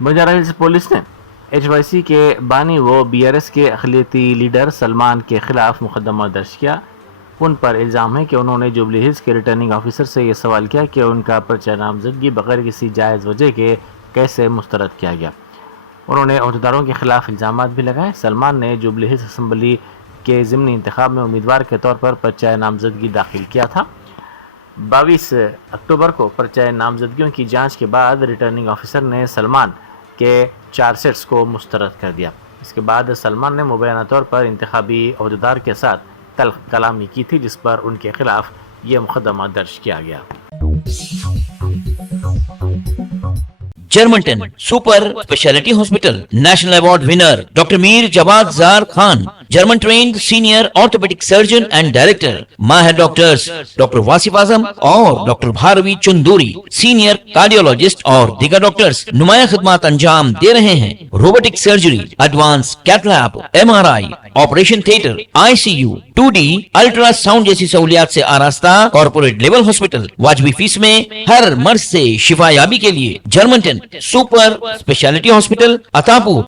Banjara Hills police نے HYC کے بانی و BRS کے اقلیتی لیڈر سلمان کے خلاف مقدمہ درج کیا۔ ان پر الزام ہے کہ انہوں نے جوبلی ہلز کے ریٹرننگ آفیسر سے یہ سوال کیا کہ ان کا پرچہ نامزدگی بغیر کسی جائز وجہ کے کیسے مسترد کیا گیا۔ انہوں نے عہدیداروں کے خلاف الزامات بھی لگائے۔ سلمان نے جوبلی ہلز اسمبلی کے ضمنی انتخاب میں امیدوار کے طور پر پرچہ نامزدگی داخل کیا تھا۔ 22 اکتوبر کو پرچہ نامزدگیوں کی جانچ کے بعد ریٹرننگ آفیسر نے سلمان کے 4 سیٹس کو مسترد کر دیا۔ اس کے بعد سلمان نے مبینہ طور پر انتخابی عہدیدار کے ساتھ تلخ کلامی کی تھی، جس پر ان کے خلاف یہ مقدمہ درج کیا گیا۔ جرمنٹن super specialty hospital national award winner doctor Mir Jawad Zar Khan, German trained senior orthopaedic surgeon and director, ماہر ڈاکٹرز ڈاکٹر واصف اعظم اور ڈاکٹر بھاروی چندوری، سینئر کارڈیولوجسٹ اور دیگر ڈاکٹرز نمایاں خدمات انجام دے رہے ہیں۔ Robotic surgery, advance cath lab, MRI، operation theatre, ICU، 2D ultrasound جیسی سہولیات سے آراستہ کارپوریٹ لیول ہاسپٹل، واجبی فیس میں ہر مرض سے شفا یابی کے لیے جرمنٹن سپر اسپیشلٹی ہاسپٹل، عطاپور۔